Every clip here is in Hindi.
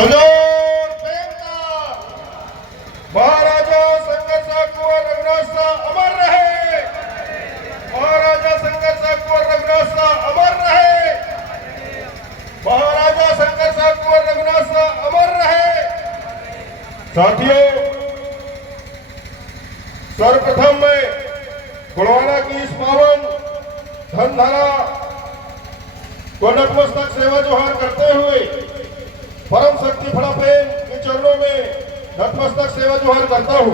सजोर प्रेमता महाराजा संघर्षा कुंवर रघुनाथ शाह अमर रहे। महाराजा संघर्षा कुंवर रघुनाथ शाह अमर रहे। महाराजा संघर्षा कुंवर रघुनाथ शाह अमर रहे। साथियों, सर्वप्रथम मैं गुणवाना की इस पावन धनधारा को नतमस्तक सेवा जोहार करते हुए परम शक्ति फड़ा प्रेम के चरणों में नतमस्तक सेवा जोहार करता हूं।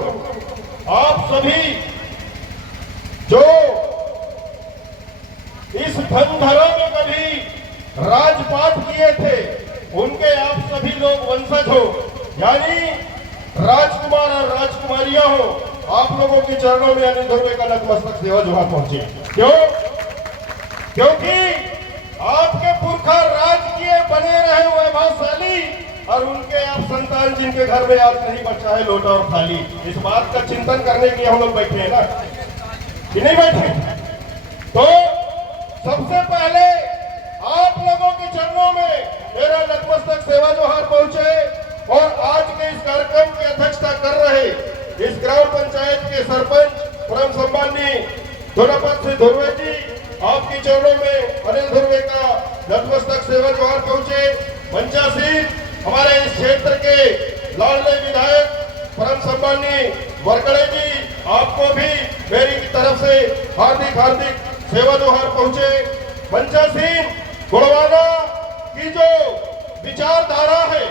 आप सभी जो इस धनधारा में कभी राजपाट किए थे, उनके आप सभी लोग वंशज हो, यानी राजकुमार और राजकुमारियां हो। आप लोगों के चरणों में अनिल धुर्वे का नतमस्तक सेवा जोहार पहुंचे। क्यों? क्योंकि आपके पुरखा राजकीय बने रहे हुए भावशाली और उनके आप संतान जिनके घर में आज नहीं बचा है लोटा और थाली, इस बात का चिंतन करने के लिए हम लोग बैठे हैं ना, कि नहीं बैठे? तो सबसे पहले आप लोगों के चरणों में मेरा नतमस्तक सेवा जोहार पहुंचे और आज के इस कार्यक्रम की अध्यक्षता कर रहे इस ग्राम पंचायत के सरपंच परम सम्माननीय धुरापत सिंह धुर्वे जी, आपके चरणों में अनिल धुर्वे का नतमस्तक सेवा जोहार पहुंचे। मंचासीन हमारे इस क्षेत्र के लाडले विधायक परम सम्माननीय वरकड़े जी, आपको भी मेरी तरफ से हार्दिक हार्दिक सेवा जोहार पहुंचे। मंचासीन गुणवाना की जो विचारधारा है,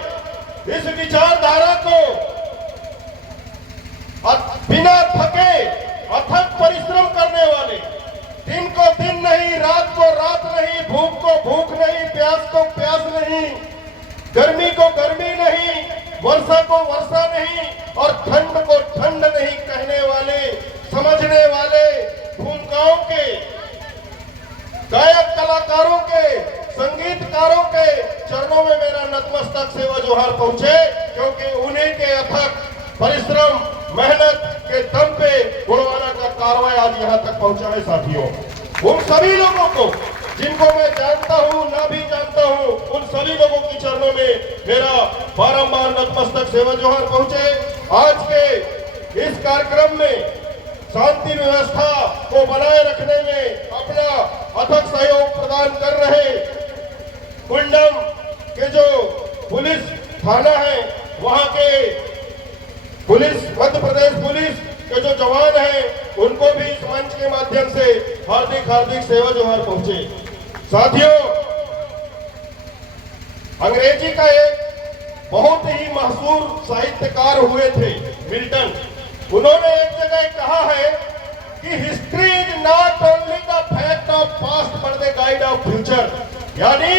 इस विचारधारा को बिना थके अथक परिश्रम करने वाले, दिन को दिन नहीं, रात को रात नहीं, भूख को भूख नहीं, प्यास को प्यास नहीं, गर्मी को गर्मी नहीं, वर्षा को वर्षा नहीं और ठंड को ठंड नहीं कहने वाले, समझने वाले भूमिकाओं के, गायक कलाकारों के, संगीतकारों के चरणों में मेरा नतमस्तक सेवा जोहार पहुंचे, क्योंकि उन्हीं के अथक परिश्रम मेहनत के दम पे गुणवाना का कार्रवाई आज यहाँ तक पहुंचा है। साथियों, उन सभी लोगों को जिनको मैं जानता हूँ ना भी जानता हूँ, उन सभी लोगों के चरणों में मेरा बारंबार नतमस्तक सेवा जोहार पहुंचे। आज के इस कार्यक्रम में शांति व्यवस्था को बनाए रखने में अपना अथक सहयोग प्रदान कर रहे कुंडम के जो पुलिस थाना है, वहां के पुलिस, मध्य प्रदेश पुलिस के जो जवान हैं, उनको भी इस मंच के माध्यम से हार्दिक हार्दिक सेवा जोहार पहुंचे। साथियों, अंग्रेजी का एक बहुत ही मशहूर साहित्यकार हुए थे मिल्टन। उन्होंने एक जगह कहा है कि history is not only the fact of past but the guide of future, यानी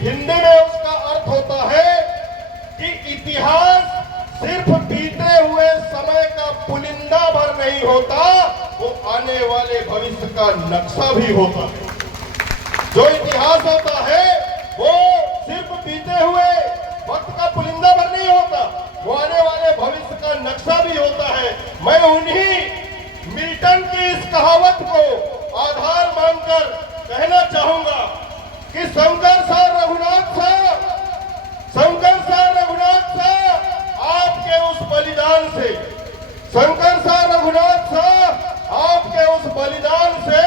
हिंदी में उसका अर्थ होता है कि इतिहास सिर्फ बीते हुए समय का पुलिंदा भर नहीं होता, वो आने वाले भविष्य का नक्शा भी होता है। जो इतिहास होता है वो सिर्फ बीते हुए वक्त का पुलिंदा भर नहीं होता, वो आने वाले भविष्य का नक्शा भी होता है। मैं उन्हीं मिल्टन की इस कहावत को आधार मानकर कहना चाहूंगा कि शंकर साहब रघुनाथ साहब, शंकर साहब रघुनाथ साहब, आपके उस बलिदान से, शंकर साहब रघुनाथ साहब, आपके उस बलिदान से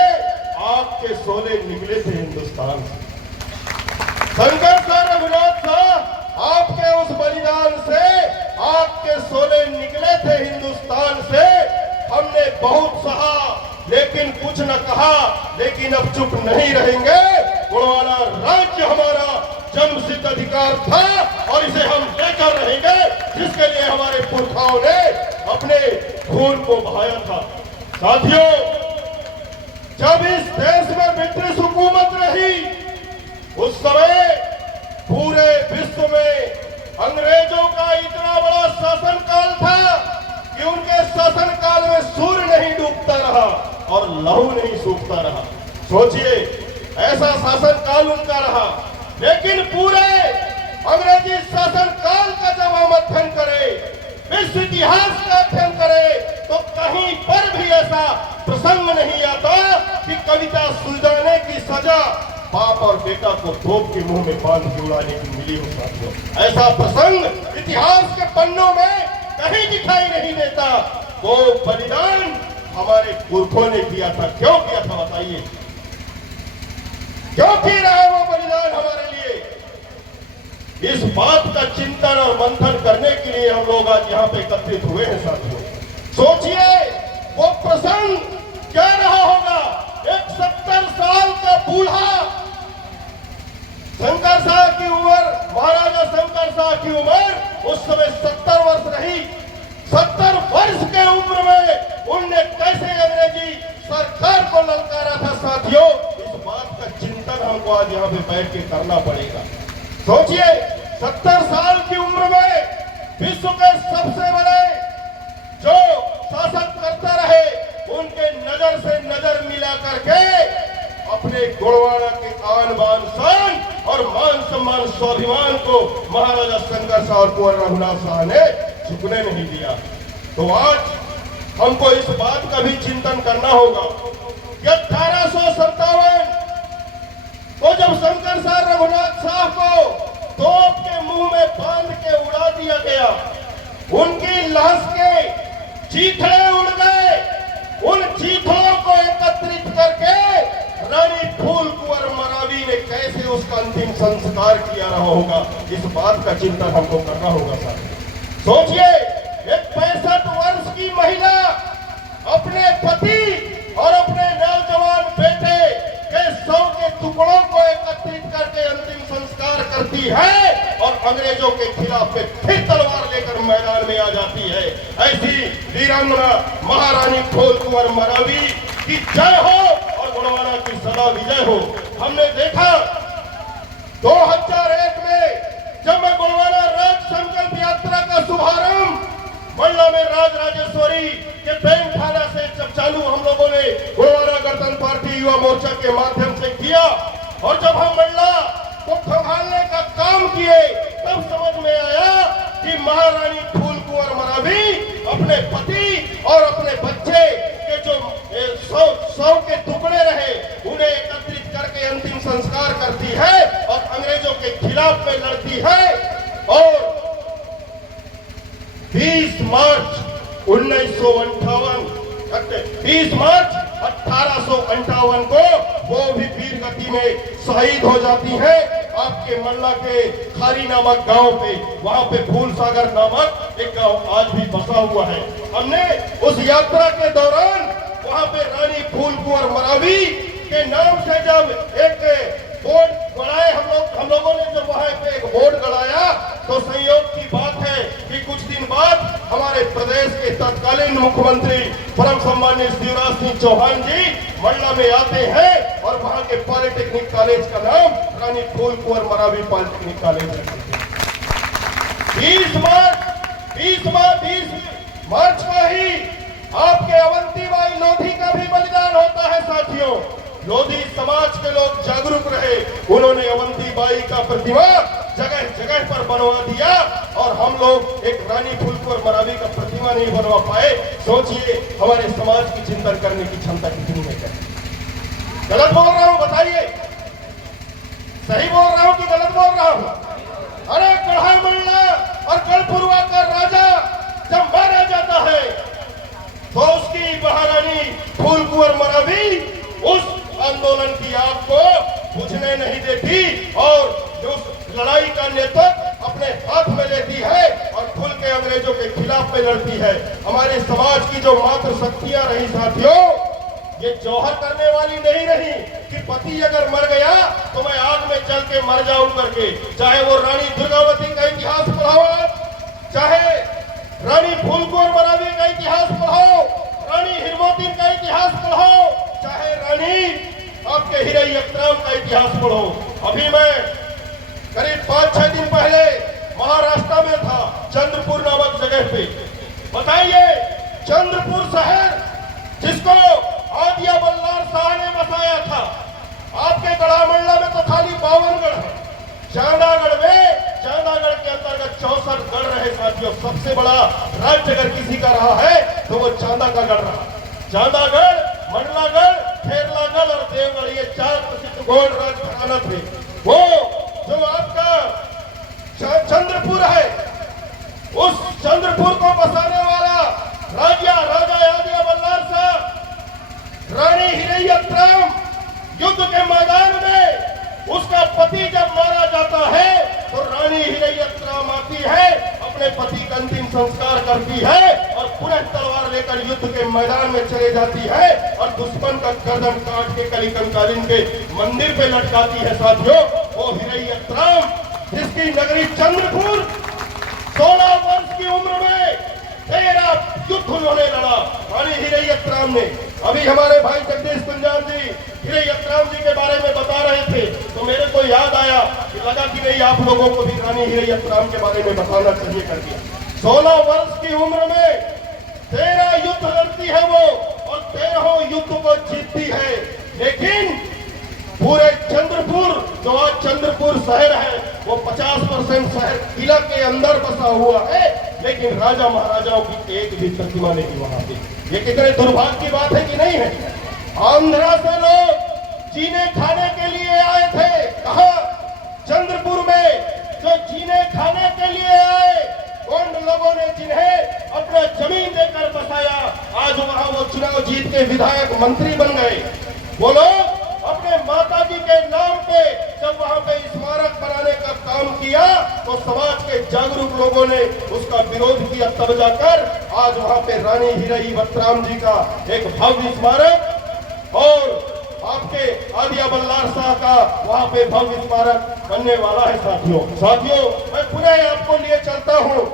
आपके सोले निकले थे हिंदुस्तान से। शंकर साहब रघुनाथ साहब, आपके उस बलिदान से आपके सोले निकले थे हिंदुस्तान से। हमने बहुत सहा लेकिन कुछ न कहा, लेकिन अब चुप नहीं रहेंगे। गुणवाना राज्य हमारा जन्मसिद्ध अधिकार था और इसे हम लेकर रहेंगे, जिसके लिए हमारे पुरखाओं ने अपने खून को बहाया था। साथियों, जब इस देश में ब्रिटिश हुकूमत रही, उस समय पूरे विश्व में अंग्रेजों का इतना बड़ा शासनकाल था कि उनके शासनकाल में सूर्य नहीं डूबता रहा और लहू नहीं सूखता रहा। सोचिए, ऐसा शासनकाल उनका रहा। लेकिन पूरे अंग्रेजी शासनकाल का जब हम अध्ययन करें, विश्व इतिहास का अध्ययन करें, तो कहीं पर भी ऐसा प्रसंग नहीं आता कि कविता सुलझाने की सजा बाप बाप और बेटा को तोप के मुंह में बांध के उड़ाने की मिली हो साथियों। ऐसा प्रसंग इतिहास के पन्नों में कहीं दिखाई नहीं देता। वो बलिदान हमारे पुरखों ने किया था। क्यों किया था बताइए, क्यों किया रहा है वो बलिदान हमारे लिए? इस बात का चिंतन और मंथन करने के लिए हम लोग आज यहाँ पे एकत्रित हुए हैं साथियों। सोचिए वो प्रसंग क्या रहा होगा। एक 70 साल का बूढ़ा, शंकर साहब की उम्र, महाराजा शंकर साहब की उम्र उस समय 70 वर्ष रही। 70 वर्ष के उम्र में उनने कैसे अंग्रेजी सरकार को ललकारा था साथियों। इस बात का चिंतन हमको आज यहाँ पे बैठ के करना पड़ेगा। सोचिए 70 साल की उम्र में विश्व के सबसे बड़े जो शासक करते रहे, उनके नजर से नजर मिला करके अपने गोड़वाना के आन बान शान और मान सम्मान स्वाभिमान को महाराजा शंकर साहब और कुंवर रघुनाथ साहब ने झुकने नहीं दिया। तो आज हमको इस बात का भी चिंतन करना होगा कि 1857 को जब शंकर साहब रघुनाथ साहब को तोप के मुंह में बांध के उड़ा दिया गया, उनकी लाश के चीथड़े उड़ गए। उन चीथड़ों को एकत्रित करके रानी फूल कुंवर मरावी ने कैसे उसका अंतिम संस्कार किया रहा होगा, इस बात का चिंतन हमको करना होगा साथियों। सोचिए एक 65 वर्ष की महिला अपने पति और अपने नौजवान बेटे के शव के टुकड़ों को एकत्रित करके अंतिम संस्कार करती है और अंग्रेजों के खिलाफ में फिर तलवार लेकर मैदान में आ जाती है। ऐसी वीरांगना महारानी फूल कुंवर मरावी की जय हो और गोड़वाना की सदा विजय हो। हमने देखा 2001 में जब मैं गोड़वाना राज संकल्प यात्रा का शुभारंभ मंडला में राज राजेश्वरी के बैंक थाना से जब चालू हम लोगों ने गोड़वाना गणतंत्र पार्टी युवा मोर्चा के माध्यम से किया और जब हम मंडला को संभालने का काम किए, तब समझ में आया कि महारानी फूल कुंवर मरावी अपने पति और अपने बच्चे के जो 100 के टुकड़े रहे उन्हें एकत्रित करके अंतिम संस्कार करती है और अंग्रेजों के खिलाफ में लड़ती है। और 20 मार्च 1858 को वो भी वीर गति में शहीद हो जाती है। आपके मंडला के खारी नामक गांव पे, वहां पे फूल सागर नामक एक गांव आज भी बसा हुआ है। हमने उस यात्रा के दौरान वहां पे रानी फूल कुंवर मरावी के नाम से जब एक बोर्ड गड़ाए, हम लोगों ने जब वहां पे एक बोर्ड गड़ाया, तो संयोग की बात है कि कुछ दिन बाद हमारे प्रदेश के तत्कालीन मुख्यमंत्री परम सम्मानीय शिवराज सिंह चौहान जी मंडला में आते हैं और वहां के पॉलिटेक्निक कॉलेज का नाम रानी फूल कुंवर मरावी पॉलिटेक्निक कॉलेज रखते हैं। 20 मार्च को ही आपके अवंतीबाई लोधी का भी बलिदान होता है साथियों। लोधी समाज के लोग जागरूक रहे, उन्होंने अवंतीबाई का प्रतिमा जगह जगह पर बनवा दिया और हम लोग एक रानी फूल कुंवर मरावी का प्रतिमा नहीं बनवा पाए। सोचिए हमारे समाज की चिंतन करने की क्षमता कितनी है। गलत बोल रहा हूं बताइए, सही बोल रहा हूं कि गलत बोल रहा हूं? अरे गढ़ा मंडला और गढ़पुरवा का राजा जब मारा जाता है तो उसकी महारानी फूल कुंवर मरावी उस आंदोलन की आग को बुझने नहीं देती और जो लड़ाई का नेतृत्व अपने हाथ में लेती है और खुल के अंग्रेजों के खिलाफ में लड़ती है। हमारे समाज की जो मातृ शक्तियां रही साथियों, ये जौहर करने वाली नहीं रही कि पति अगर मर गया तो मैं आग में जल के मर जाऊं करके। चाहे वो रानी दुर्गावती का इतिहास पढ़ाओ, चाहे रानी फूल कुंवर मरावी का इतिहास पढ़ाओ, रानी हिरमोती का इतिहास पढ़ाओ, चाहे रानी आपके हीरे यक्तराम का इतिहास पढ़ो। अभी मैं करीब 5-6 दिन पहले महाराष्ट्र में था, चंद्रपुर नामक जगह पे। बताइए चंद्रपुर शहर जिसको आदिया बल्लार शाह ने बसाया था, आपके गढ़ा मंडला में तो खाली 52 गढ़ है। चांदागढ़ के अंतर्गत 64 गढ़ रहे साथियों। सबसे बड़ा राज्य अगर किसी का रहा है तो वो चांदा का गढ़ रहा। चांदागढ़, मंडलागढ़, खेरलागढ़ और देवगढ़, ये 4 प्रसिद्ध गौड़ राज घराना थे। वो जो आपका चंद्रपुर है, उस चंद्रपुर को बसाने वाला राजा आदिया बल्लार साहब, रानी हिरैयतराम युद्ध के मैदान में उसका पति जब मारा जाता है तो रानी हिरैयतराम आती है, अपने पति का अंतिम संस्कार करती है और पुनः तलवार लेकर युद्ध के मैदान में चले जाती है और दुश्मन का गर्दन काट के कली कंकालीन के मंदिर पे लटकाती है। साथियों, वो हिरैयतराम जिसकी नगरी चंद्रपुर 16 वर्ष की उम्र में 13 युद्ध उन्होंने लड़ा, रानी हिरैयतराम ने। अभी हमारे भाई जगदीश कुंजान जी हिरैयतराम जी के बारे में बता रहे थे तो मेरे को याद आया कि लगा कि नहीं आप लोगों को भी रानी हिरैयतराम के बारे में बताना चाहिए कर दिया। 16 वर्ष की उम्र में 13 युद्ध लड़ती है वो और 13 युद्ध को जीतती है। लेकिन पूरे चंद्रपुर, जो आज चंद्रपुर शहर है, वो 50% शहर किला के अंदर बसा हुआ है, लेकिन राजा महाराजाओं की एक भी प्रतिमा नहीं वहां पे। ये कितने दुर्भाग्य की बात है कि नहीं है। आंध्रा से लोग जीने खाने के लिए आए थे, कहा चंद्रपुर में जो जीने खाने के लिए आए उन लोगों ने जिन्हें अपना जमीन देकर बसाया, आज वहां वो चुनाव जीत के विधायक मंत्री बन गए। वो लोग अपने माता जी के नाम पे जब वहां पे स्मारक बनाने का काम किया तो समाज के जागरूक लोगों ने उसका विरोध किया, तब जाकर आज वहां पे रानी हिरैयतराम जी का एक भव्य स्मारक और आपके आदिया बल्लार शाह का वहां पे भव्य स्मारक बनने वाला है। साथियों, मैं पुनः आपको लिए चलता हूं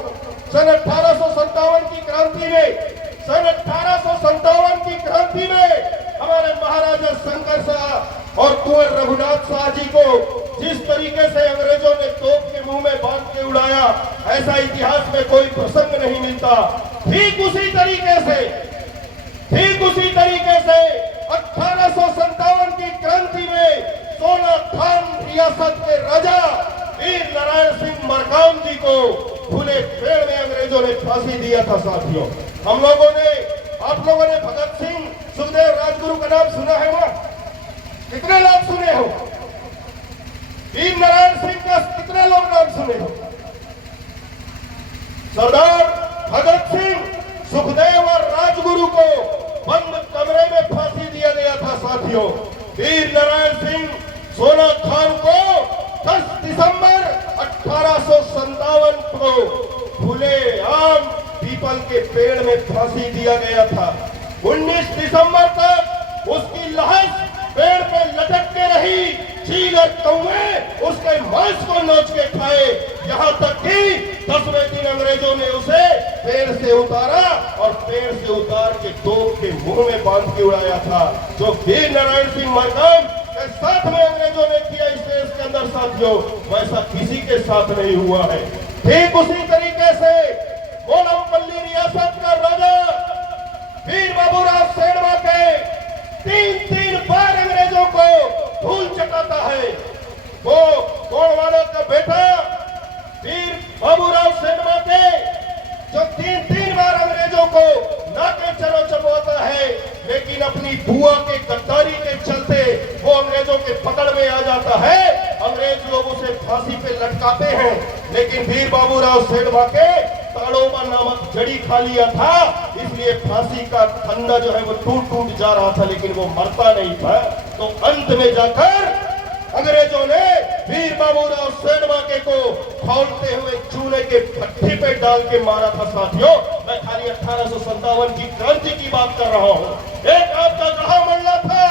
सन 1857 की क्रांति में। सन 1857 की क्रांति में हमारे महाराजा शंकर शाह और कुंवर रघुनाथ शाह जी को जिस तरीके से अंग्रेजों ने तोप के मुंह में बांध के उड़ाया, ऐसा इतिहास में कोई प्रसंग नहीं मिलता। ठीक उसी तरीके से 1857 की क्रांति में 16 खान रियासत के राजा वीर नारायण सिंह मरकाम जी को खुले पेड़ में अंग्रेजों ने फांसी दिया था। साथियों, आप लोगों ने भगत सिंह, सुखदेव, राजगुरु का नाम सुना है वहां? कितने लोग सुने हो? वीर नारायण सिंह का कितने लोग नाम सुने हो? सरदार भगत सिंह, सुखदेव और राजगुरु को बंद कमरे में फांसी दिया गया था। साथियों, वीर नारायण सिंह, सोना खान को 10 दिसंबर 1857 को खुलेआम पीपल के पेड़ में फांसी दिया गया था। 19 दिसंबर तक उसकी लाश पेड़ पे लटक के रही, चील और कौवे उसके मांस को नोच के खाए, यहाँ तक कि 10वें दिन अंग्रेजों ने उसे पेड़ से उतारा और पेड़ से उतार के तोप के मुंह में बांध के उड़ाया था। जो वीर नारायण सिंह मरकाम के साथ में अंग्रेजों ने किया इस देश के अंदर, साथियों, वैसा किसी के साथ नहीं हुआ है। ठीक उसी तरीके से मोलमपल्ली रियासत का राजा वीर बाबूराव सेणवा के 3 बार अंग्रेजों को धूल चटाता है। वो गोड़वाड़ों का बेटा वीर बाबूराव सेणवा के जो 3 बार अंग्रेजों को नाके चरो चबवाता है, लेकिन अपनी बुआ के गद्दारी के चलते वो अंग्रेजों के पकड़ में आ जाता है। अंग्रेज लोग उसे फांसी पे लटकाते हैं, लेकिन वीर बाबूराव सेणवा के ताड़ोबा नामक जड़ी खा लिया था, इसलिए फांसी का फंदा जो है वो टूट जा रहा था, लेकिन वो मरता नहीं था। तो अंत में जाकर अंग्रेजों ने वीर बाबूराव सेणवा के को खौलते हुए चूल्हे के भट्टी पे डाल के मारा था। साथियों, मैं खाली 1857 की क्रांति की बात कर रहा हूँ। एक आपका गढ़ा मंडला था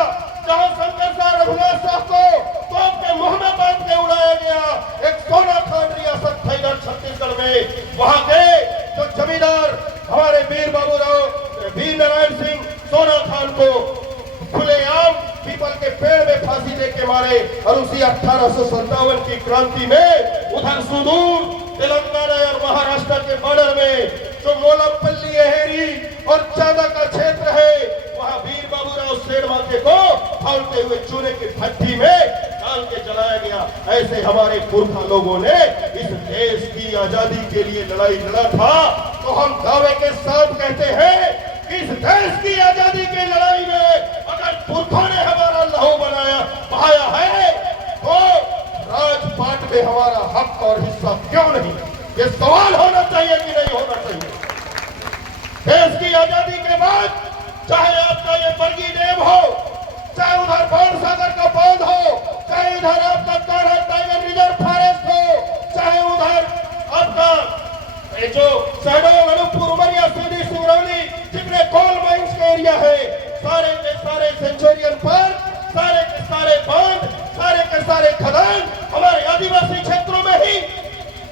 जहाँ शंकर शाह, रघुनाथ शाह को तोप के मुंह में बांध के उड़ाया गया। एक सोना खान रियासत था इधर छत्तीसगढ़ में, वहां के जो जमींदार हमारे वीर नारायण सिंह सोना खान को खुलेआम पीपल के पेड़ में फांसी दे के मारे। और उसी 1857 की क्रांति में उधर सुदूर तेलंगाना और महाराष्ट्र के बॉर्डर में जो मोलमपल्ली, अहेरी और चादा का क्षेत्र है, वहां वीर बाबूराव सेणवा के को खौलते हुए चूल्हे की भट्टी में डाल के जलाया गया। ऐसे हमारे पुरखा लोगों ने इस देश की आजादी के लिए लड़ाई लड़ा था। तो हम दावे के साथ कहते हैं कि इस देश की आजादी की लड़ाई में अगर पुरखों ने हमारा लहू बनाया, बहाया है, तो राजपाट में हमारा हक और हिस्सा क्यों नहीं? ये सवाल होना चाहिए कि नहीं होना चाहिए? देश की आजादी के बाद चाहे आपका ये बरगी डैम हो, चाहे उधर बाणसागर का बांध हो, चाहे इधर आपका कान्हा टाइगर रिजर्व फॉरेस्ट हो, चाहे उधर आपका जो शहडोल, अनूपपुर, उमरिया, सीधी, सिंगरौली जितने कोल माइंस के एरिया है, सारे के सारे सेंचुरियन पार्क, सारे के सारे बांध, सारे के सारे खदान हमारे आदिवासी क्षेत्रों में ही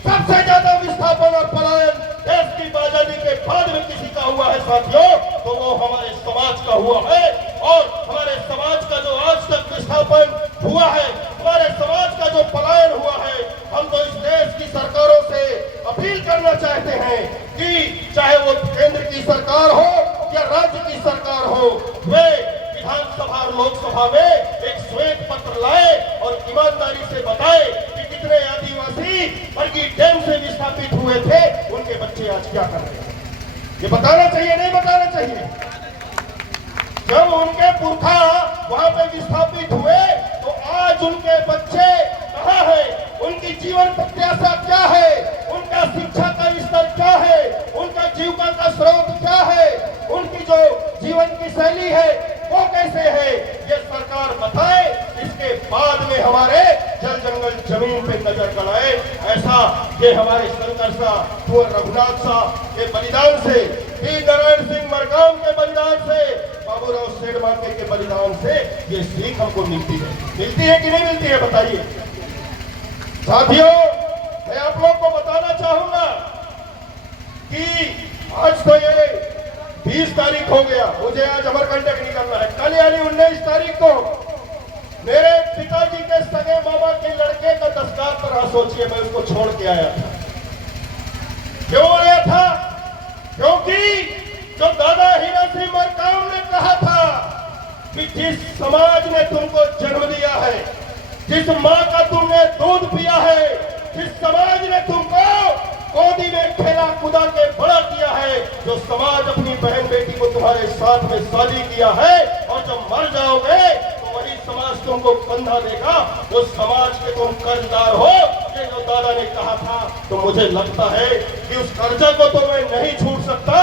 सबसे ज्यादा विस्थापन और पलायन देश की आजादी के बाद में किसी का हुआ है साथियों, तो वो हमारे समाज का हुआ है। और हमारे समाज का जो आज तक विस्थापन हुआ है, हमारे समाज का जो पलायन हुआ है, हम तो इस देश की सरकारों से अपील करना चाहते हैं कि चाहे वो केंद्र की सरकार हो या राज्य की सरकार हो, वे विधानसभा और लोकसभा में एक श्वेत पत्र लाए और ईमानदारी से बताए कि कितने आदिवासी बरगी डैम से विस्थापित हुए थे, उनके बच्चे आज क्या कर रहे हैं। ये बताना चाहिए, नहीं बताना चाहिए? जब उनके पुरखा वहां पे विस्थापित हुए तो आज उनके बच्चे कहाँ है, उनकी जीवन प्रत्याशा क्या है, उनका शिक्षा का स्तर क्या है, उनका जीविका का स्रोत क्या है, उनकी जो जीवन की शैली है वो कैसे है, ये सरकार बताए। इसके बाद में हमारे जल जंगल जमीन पे नजर गड़ाए। ऐसा ये हमारे शंकर सा, कुंवर रघुनाथ सा के बलिदान से, वीर नारायण सिंह मरकाम के बलिदान से, बाबूराव सेठमाके के बलिदान से ये सीख हमको मिलती है कि नहीं मिलती है? बताइए साथियों। मैं आप लोग को बताना चाहूंगा कि आज तो ये 20 तारीख हो गया, मुझे आज अमरकंटक निकलना है। कल यानी 19 तारीख को मेरे पिताजी के सगे मामा के लड़के का दस्तार पर सोचिए, मैं उसको छोड़ के आया था। क्यों आया था? क्योंकि जो दादा हीरा सिंह मरकाम ने कहा था कि जिस समाज ने तुमको जन्म दिया है, जिस माँ का तुमने दूध पिया है, जिस समाज ने तुमको गोदी में खेला कूदा के बड़ा किया है, जो समाज अपनी बहन बेटी को तुम्हारे साथ में शादी किया है, और जब मर जाओगे तो वही समाज तुमको कंधा देगा, वो समाज के तुम कर्जदार हो। ये जो दादा ने कहा था, तो मुझे लगता है कि उस कर्जा को तो मैं नहीं छूट सकता,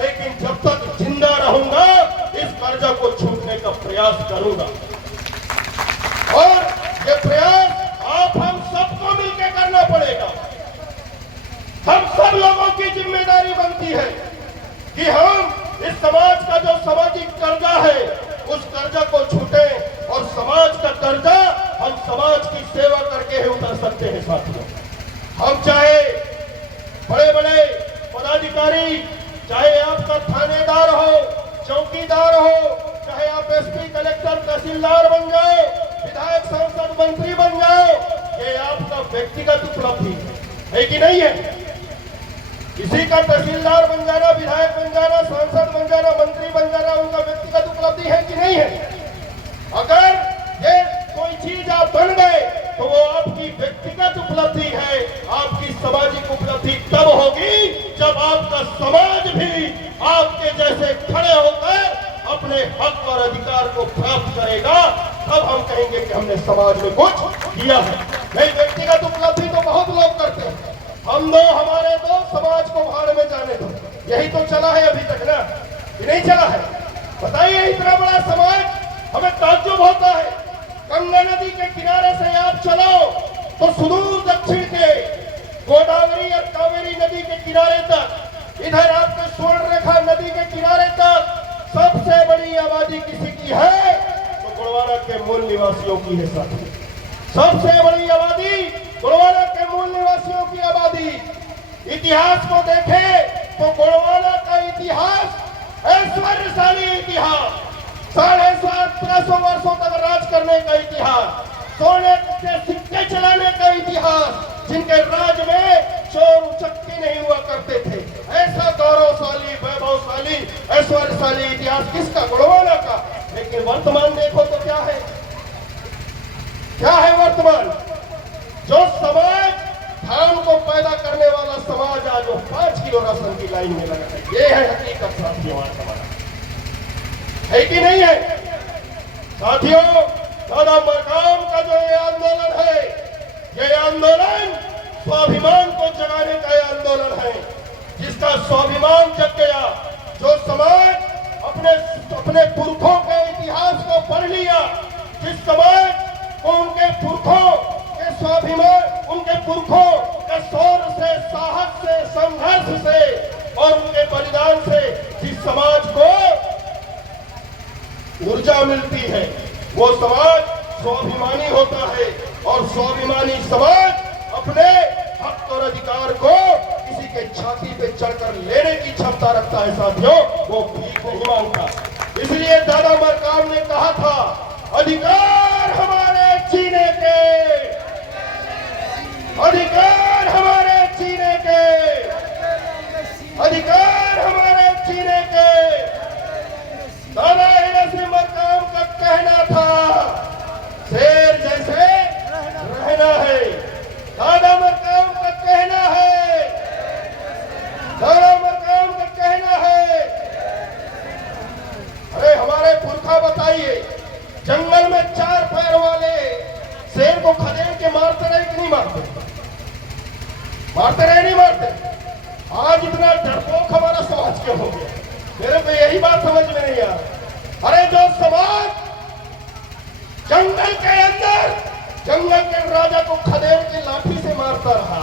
लेकिन जब तक जिंदा रहूंगा इस कर्जा को छूटने का प्रयास करूंगा। और ये प्रयास आप हम सबको मिलकर करना पड़ेगा। हम सब लोगों की जिम्मेदारी बनती है कि हम इस समाज का जो सामाजिक कर्जा है उस कर्जा को छूटे, और समाज का कर्जा हम समाज की सेवा करके ही उतर सकते हैं साथियों। हम चाहे बड़े बड़े पदाधिकारी, चाहे आपका थानेदार हो, चौकीदार हो, चाहे आप एसपी, कलेक्टर, तहसीलदार बन जाओ, विधायक, सांसद, मंत्री बन जाओ, ये आपका व्यक्तिगत उपलब्धि है कि नहीं है? किसी का तहसीलदार बन जाना, विधायक बन जाना, सांसद बन जाना, मंत्री बन जाना उनका व्यक्तिगत उपलब्धि है कि नहीं है? अगर ये कोई चीज आप बन गए तो वो आपकी व्यक्तिगत उपलब्धि है। आपकी सामाजिक उपलब्धि तब होगी जब आपका समाज भी आपके जैसे खड़े होकर अपने हक और अधिकार को प्राप्त करेगा, तब हम कहेंगे कि हमने समाज में कुछ किया है। नहीं, व्यक्तिगत उपलब्धि तो बहुत लोग करते हैं, हम दो हमारे दो, समाज को भाड़ में जाने दो, यही तो चला है अभी तक ना, कि नहीं चला है? बताइए, इतना बड़ा समाज, हमें ताज्जुब होता है। गंगा नदी के किनारे से आप चलो तो सुदूर दक्षिण के गोदावरी और कावेरी नदी के किनारे तक, इधर आपके स्वर्ण रेखा नदी के किनारे तक सबसे बड़ी आबादी किसी की है तो गुड़वाना के मूल निवासियों की है साथी। सबसे बड़ी आबादी गुड़वाना के मूल निवासियों की आबादी। इतिहास को देखें तो गुड़वाना का इतिहास ऐश्वर्यशाली इतिहास, 750 वर्षों तक राज करने का इतिहास, सोने के सिक्के चलाने का इतिहास, जिनके राज में चोर उचक्के नहीं हुआ करते थे। ऐसा गौरवशाली, वैभवशाली, ऐश्वर्यशाली इतिहास किसका? गुड़वाना का। लेकिन वर्तमान देखो तो क्या है? क्या है वर्तमान? जो समाज, धान को पैदा करने वाला समाज आज वो 5 किलो राशन की लाइन में लगा है। ये है हकीकत साथियों, हमारा है कि नहीं है? साथियों, दादा मरकाम का जो ये आंदोलन है, ये आंदोलन स्वाभिमान को जगाने का ये आंदोलन है, जिसका स्वाभिमान जग गया, जो समाज अपने पुरखों के इतिहास को पढ़ लिया, जिस समाज को उनके पुरखों के स्वाभिमान, उनके पुरखों के शौर्य से, साहस से, संघर्ष से और उनके बलिदान से जिस समाज को ऊर्जा मिलती है, वो समाज स्वाभिमानी होता है। और स्वाभिमानी समाज अपने हक और अधिकार को किसी के छाती पे चढ़कर लेने की क्षमता रखता है साथियों, वो भीख नहीं मांगता। इसलिए दादा मरकाम ने कहा था, अधिकार हमारे जीने के, अधिकार हमारे जीने के, अधिकार हमारे जीने के। दादा हीरा सिंह मरकाम का कहना था, शेर जैसे रहना है। दादा मरकाम का कहना है, दादा मरकाम का कहना है। अरे हमारे पुरखा बताइए, जंगल में 4 पैर वाले शेर को खदेड़ के मारते रहे कि नहीं मारते? मारते रहे नहीं मारते? आज इतना डरपोक हमारा समाज क्यों हो गया? मेरे को यही बात समझ में नहीं आ रहा। अरे जो समाज जंगल के अंदर जंगल के राजा को खदेड़ के लाठी से मारता रहा,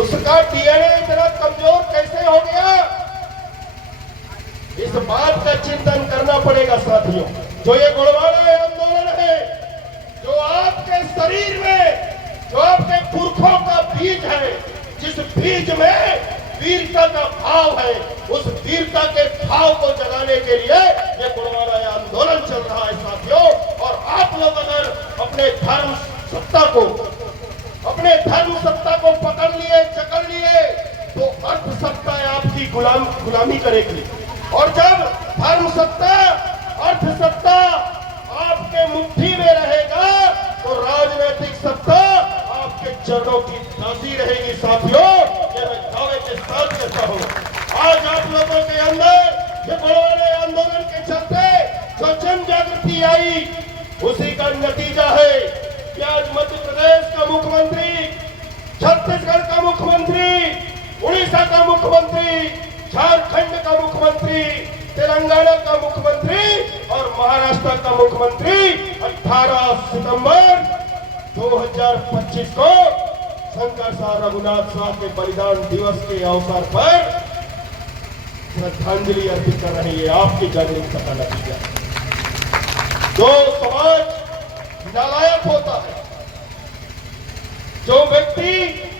उसका डीएनए इतना कमजोर कैसे हो गया? इस बात का चिंतन करना पड़ेगा साथियों। जो ये गुणवाड़ा आंदोलन है, जो आपके शरीर में, जो आपके पुरखों का बीज है, जिस बीज में वीरता का भाव है, उस वीरता के भाव को जगाने के लिए ये गुणवाड़ा आंदोलन चल रहा है साथियों। और आप लोग अगर अपने धर्म सत्ता को पकड़ लिए, जकड़ लिए, तो अर्थ सत्ता आपकी गुलामी करेगी। और जब धर्म सत्ता, अर्थ सत्ता आपके मुट्ठी में रहेगा, तो राजनीतिक सत्ता आपके चरणों की दासी रहेगी साथियों। ये मैं दावे के साथ कहता हूँ। आज आप लोगों के अंदर ये गुणवाड़ा आंदोलन के चलते जो जन जागृति आई, उसी का नतीजा है कि आज मध्य प्रदेश का मुख्यमंत्री, छत्तीसगढ़ का मुख्यमंत्री, उड़ीसा का मुख्यमंत्री, झारखंड का मुख्यमंत्री, तेलंगाना का मुख्यमंत्री और महाराष्ट्र का मुख्यमंत्री 18 सितंबर 2025 को शंकर साहब रघुनाथ साहब के बलिदान दिवस के अवसर पर श्रद्धांजलि अर्पित कर रहे हैं। आपकी जागरूकता का नतीजा। जो समाज नालायक होता है, जो व्यक्ति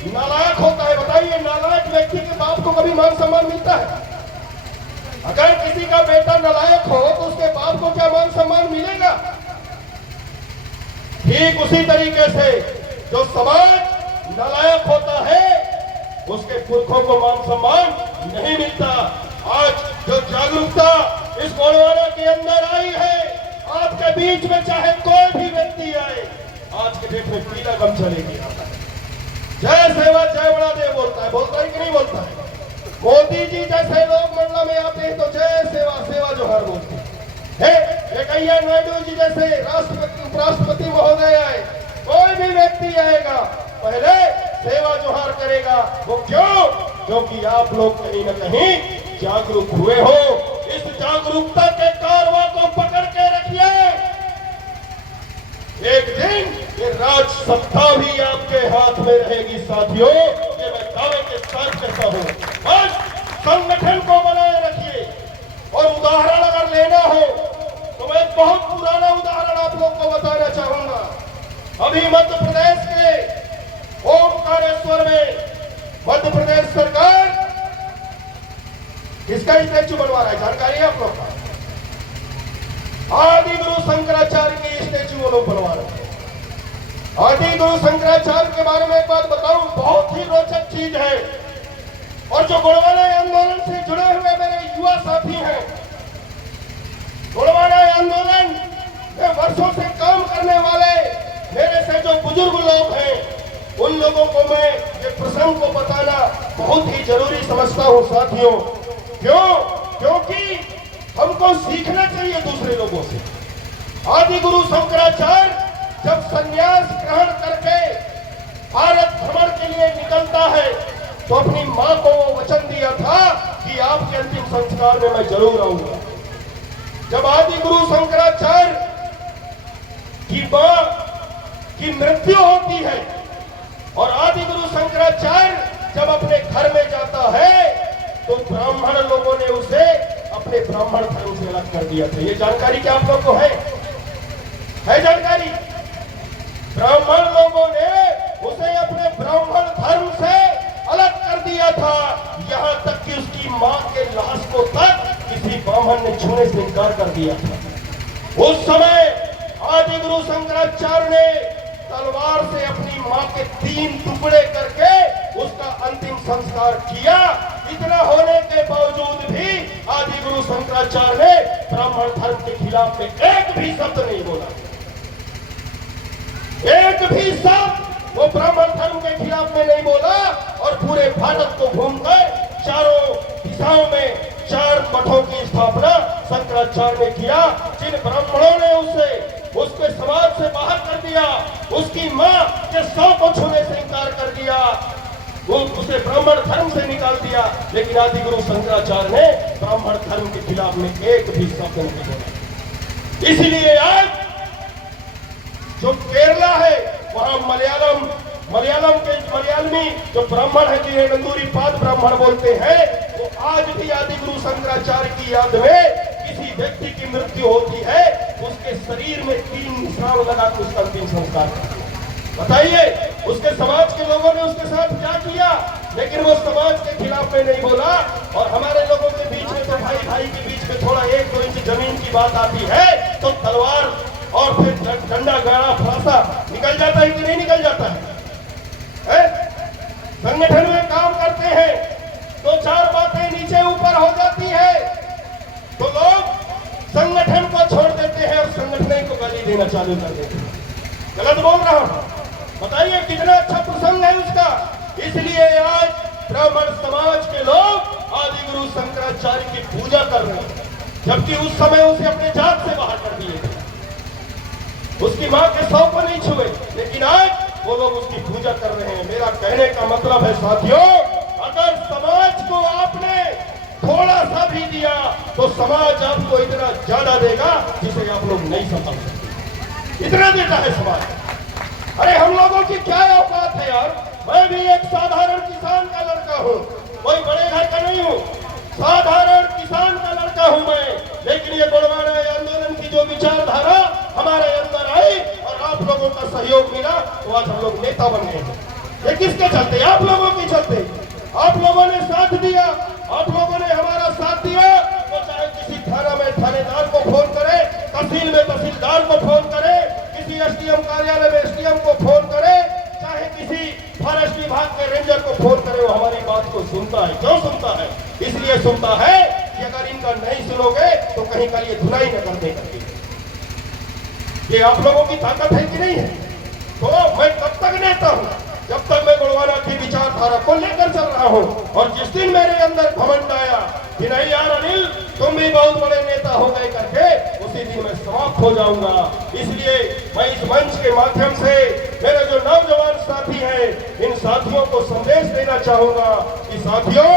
नालायक होता है, बताइए नालायक व्यक्ति के बाप को कभी मान सम्मान मिलता है? अगर किसी का बेटा नालायक हो तो उसके बाप को क्या मान सम्मान मिलेगा? ठीक उसी तरीके से जो समाज नालायक होता है, उसके पुरखों को मान सम्मान नहीं मिलता। आज जो जागरूकता इस गुणवाड़ा के अंदर आई है, आपके बीच में चाहे कोई भी व्यक्ति आए, आज के डेट में पीला गमछा लेके आता है, जय सेवा जय बड़ा देव बोलता है कि नहीं बोलता है? मोदी जी जैसे लोग मंडला में आते हैं तो जय सेवा सेवा जोहार बोलते हैं। वेंकैया नायडू जी जैसे राष्ट्रपति, उपराष्ट्रपति महोदय आए, कोई भी व्यक्ति आएगा पहले सेवा जोहार करेगा। वो क्यों? क्योंकि आप लोग कहीं न कहीं जागरूक हुए हो। इस जागरूकता के कारवां को पकड़ के रखिए। एक दिन ये राज सत्ता भी आपके हाथ में रहेगी साथियों। ये मैं दावे के साथ कहता हूं। बस संगठन को बनाए रखिए। और उदाहरण अगर लेना हो तो मैं एक बहुत पुराना उदाहरण आप लोग को बताना चाहूंगा। अभी मध्य प्रदेश के ओमकारेश्वर में मध्य प्रदेश सरकार किसका स्टैचू बनवा रहा है, जानकारी है आप लोग का? आदि गुरु शंकराचार्य की स्टैचू वो लोग बनवा रहे हैं। आदि गुरु शंकराचार्य के बारे में एक बात बताऊं, बहुत ही रोचक चीज है। और जो गुणवाड़ा आंदोलन से जुड़े हुए मेरे युवा साथी हैं, गुणवाड़ा आंदोलन में वर्षों से काम करने वाले मेरे से जो बुजुर्ग लोग हैं, उन लोगों को मैं ये प्रसंग को बताना बहुत ही जरूरी समझता हूं साथियों। क्यों? क्योंकि हमको सीखना चाहिए दूसरे लोगों से। आदि गुरु शंकराचार्य जब संन्यास ग्रहण करके भारत भ्रमण के लिए निकलता है तो अपनी मां को वो वचन दिया था कि आपके अंतिम संस्कार में मैं जरूर आऊंगा। जब आदि गुरु शंकराचार्य की मां की मृत्यु होती है और आदि गुरु शंकराचार्य जब अपने घर में जाता है तो ब्राह्मण लोगों ने उसे अपने ब्राह्मण धर्म से अलग कर दिया था। ये जानकारी क्या आप लोग को है जानकारी? ब्राह्मण लोगों ने उसे अपने ब्राह्मण धर्म से अलग कर दिया था, यहां तक कि उसकी मां के लाश को तक किसी ब्राह्मण ने छूने से इनकार कर दिया था। उस समय आदि गुरु शंकराचार्य ने तलवार से अपनी मां के 3 टुकड़े करके उसका अंतिम संस्कार किया। इतना होने के बावजूद भी आदि गुरु शंकराचार्य ने ब्राह्मण धर्म के खिलाफ में एक भी शब्द नहीं बोला। एक भी शब्द वो ब्राह्मण धर्म के खिलाफ में नहीं बोला और पूरे भारत को घूमकर चारों दिशाओं में 4 मठों की स्थापना शंकराचार्य ने किया। जिन ब्राह्मणों ने उसके समाज से बाहर कर दिया, उसकी मां के 100 को छूने से इनकार कर दिया, वो उसे ब्राह्मण धर्म से निकाल दिया, लेकिन आदि गुरु शंकराचार्य ने ब्राह्मण धर्म के खिलाफ में एक भी शब्द नहीं बोला। इसलिए आज जो केरला है वहां मलयालमी जो ब्राह्मण है जिन्हें नंदूरी पाद ब्राह्मण बोलते हैं, वो आज भी आदि गुरु शंकराचार्य की याद में किसी व्यक्ति की मृत्यु होती है उसके शरीर में 3 निशान लगा के उसका अंतिम संस्कार करते हैं। बताइए उसके समाज के लोगों ने उसके साथ क्या किया, लेकिन वो समाज के खिलाफ में नहीं बोला। और हमारे लोगों के बीच में तो भाई भाई के बीच में थोड़ा 1-2 इंच जमीन की बात आती है तो तलवार और फिर डंडा गाड़ा फांसा निकल जाता है कि नहीं निकल जाता है? संगठन में काम करते हैं तो 4 बातें नीचे ऊपर हो जाती है तो लोग संगठन को छोड़ देते हैं और संगठन को गाली देना चालू कर देते हैं। गलत बोल रहा हूं? बताइए कितना अच्छा प्रसंग है उसका। इसलिए आज ब्राह्मण समाज के लोग आदि गुरु शंकराचार्य की पूजा कर रहे हैं, जबकि उस समय उसे अपने जात से बाहर कर दिए थे, उसकी मां के 100 को नहीं छुए, लेकिन आज वो लोग उसकी पूजा कर रहे हैं। मेरा कहने का मतलब है साथियों, अगर समाज को आपने थोड़ा सा भी दिया तो समाज आपको इतना ज्यादा देगा जिसे आप लोग नहीं समझ सकते। इतना देता है समाज। अरे हम लोगों की क्या औकात है यार? मैं भी एक साधारण किसान का लड़का हूँ, कोई बड़े घर का नहीं हूँ, साधारण किसान का लड़का हूँ मैं। लेकिन ये गोंडवाना आंदोलन की जो विचारधारा हमारे अंदर आई और आप लोगों का सहयोग मिला तो आज हम लोग नेता बन गए हैं। ये किसके चलते? आप लोगों के चलते। आप लोगों ने साथ दिया, आप लोगों ने हमारा साथ दिया। तो चाहे किसी थाना में थानेदार को फोन करे, तहसील में तहसीलदार को फोन करे, किसी एसडीएम कार्यालय में एसडीएम को फोन करे, चाहे किसी फॉरेस्ट विभाग के रेंजर को फोन करे, वो हमारी बात को सुनता है। क्यों सुनता है? इसलिए सुनता है कि अगर इनका नहीं सुनोगे तो कहीं का ये धुलाई न कर देगा। ये आप लोगों की ताकत है कि नहीं है? तो मैं तब तक नेता हूं जब तक मैं गोंडवाना की विचारधारा को लेकर चल रहा हूं। और जिस दिन मेरे अंदर घमंड आया कि नहीं यार अनिल तुम भी बहुत बड़े नेता हो गए करके, उसी दिन मैं समाप्त हो जाऊंगा। इसलिए मैं इस मंच के माध्यम से मेरे जो नौजवान साथी हैं, इन साथियों को संदेश देना चाहूंगा कि साथियों